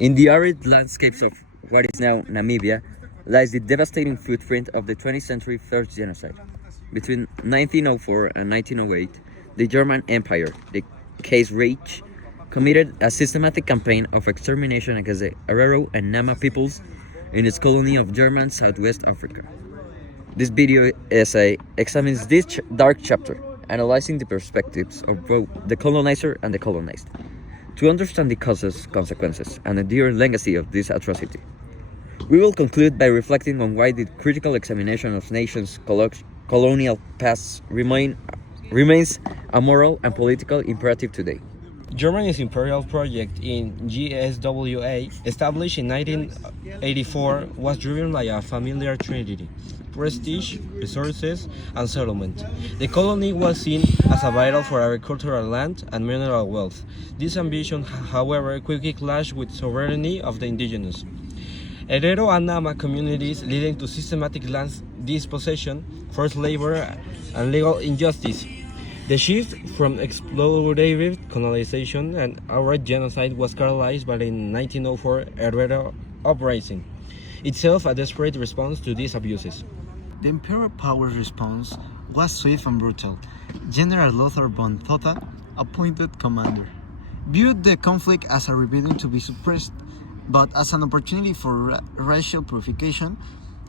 In the arid landscapes of what is now Namibia lies the devastating footprint of the 20th century first genocide. Between 1904 and 1908, the German Empire, the Kaiserreich, committed a systematic campaign of extermination against the Herero and Nama peoples in its colony of German Southwest Africa. This video essay examines this dark chapter, analyzing the perspectives of both the colonizer and the colonized, to understand the causes, consequences, and enduring legacy of this atrocity. We will conclude by reflecting on why the critical examination of nations' colonial pasts remains a moral and political imperative today. Germany's imperial project in GSWA, established in 1984, was driven by a familiar trinity: prestige, resources, and settlement. The colony was seen as a vital for agricultural land and mineral wealth. This ambition, however, quickly clashed with sovereignty of the indigenous Herero and Nama communities, leading to systematic land dispossession, forced labor, and legal injustice. The shift from exploitative colonization and outright genocide was catalyzed by the 1904 Herero uprising, itself a desperate response to these abuses. The imperial power's response was swift and brutal. General Lothar von Thotha, appointed commander, viewed the conflict as a rebellion to be suppressed, but as an opportunity for racial purification.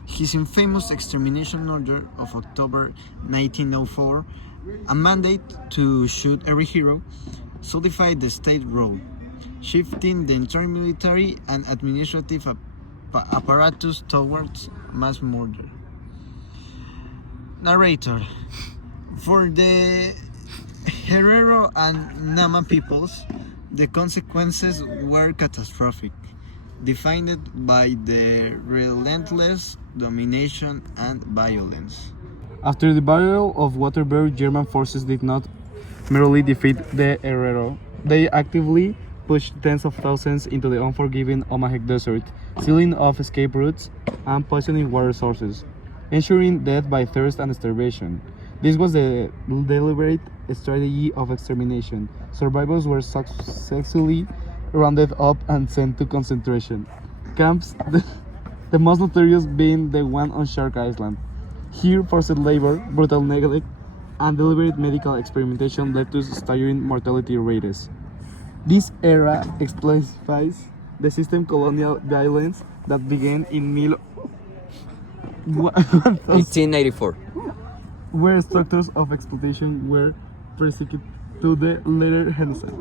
His infamous extermination order of October 1904, a mandate to shoot every hero, solidified the state role, shifting the entire military and administrative apparatus towards mass murder. Narrator: for the Herero and Nama peoples, the consequences were catastrophic, defined by the relentless domination and violence. After the Battle of Waterbury, German forces did not merely defeat the Herero, they actively pushed tens of thousands into the unforgiving Omahek Desert, sealing off escape routes and poisoning water sources, ensuring death by thirst and starvation. This was the deliberate strategy of extermination. Survivors were successfully rounded up and sent to concentration camps, the most notorious being the one on Shark Island. Here, forced labor, brutal neglect, and deliberate medical experimentation led to staggering mortality rates. This era exemplifies the system colonial violence that began in 1884. where structures of exploitation were persecuted to the later genocide.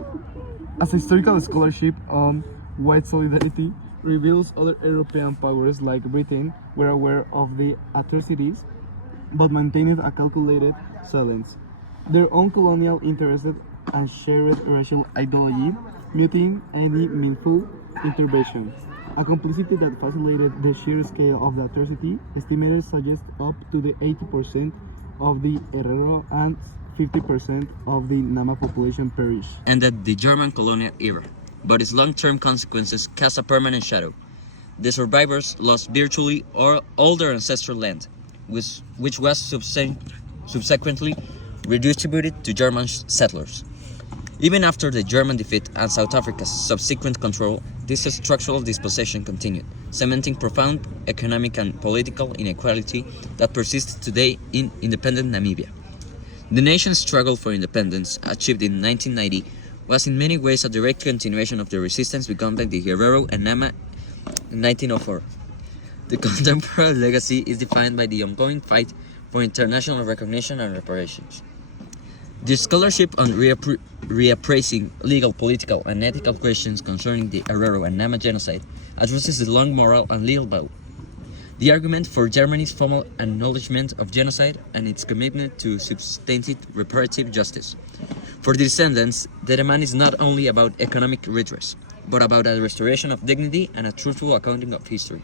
As historical scholarship on white solidarity reveals, other European powers like Britain were aware of the atrocities but maintained a calculated silence. Their own colonial interests and shared racial ideology muting any meaningful intervention. A complicity that facilitated the sheer scale of the atrocity. Estimators suggest up to the 80% of the Herero and 50% of the Nama population perished. Ended the German colonial era, but its long-term consequences cast a permanent shadow. The survivors lost virtually all their ancestral land, which was subsequently redistributed to German settlers. Even after the German defeat and South Africa's subsequent control, this structural dispossession continued, cementing profound economic and political inequality that persists today in independent Namibia. The nation's struggle for independence, achieved in 1990, was in many ways a direct continuation of the resistance begun by the Herero and Nama in 1904. The contemporary legacy is defined by the ongoing fight for international recognition and reparations. The scholarship on reappraising legal, political, and ethical questions concerning the Herero and Nama genocide addresses the long moral and legal battle. The argument for Germany's formal acknowledgement of genocide and its commitment to substantive reparative justice. For the descendants, the demand is not only about economic redress, but about a restoration of dignity and a truthful accounting of history.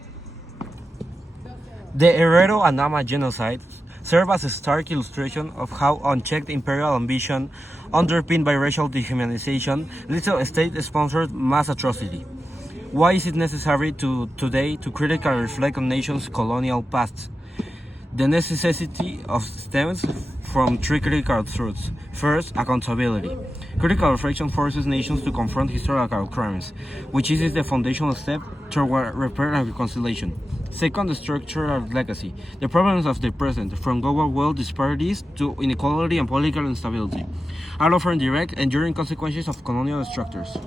The Herero and Nama genocide serve as a stark illustration of how unchecked imperial ambition, underpinned by racial dehumanization, leads to state-sponsored mass atrocity. Why is it necessary today to critically reflect on nations' colonial past? The necessity of stems from three critical truths. First, accountability. Critical reflection forces nations to confront historical crimes, which is the foundational step toward repair and reconciliation. Second, the structural legacy. The problems of the present, from global wealth disparities to inequality and political instability, are often direct, enduring consequences of colonial structures.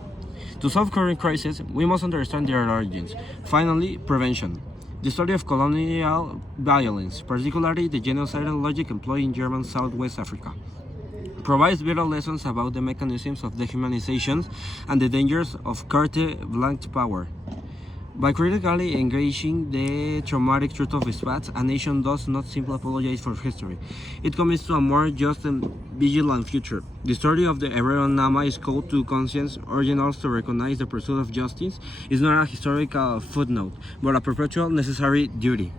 To solve current crises, we must understand their origins. Finally, prevention. The study of colonial violence, particularly the genocidal logic employed in German Southwest Africa, provides vital lessons about the mechanisms of dehumanization and the dangers of carte blanche power. By critically engaging the traumatic truth of its past, a nation does not simply apologize for history. It commits to a more just and vigilant future. The story of the Herero Nama is called to conscience, urging us to recognize the pursuit of justice is not a historical footnote, but a perpetual necessary duty.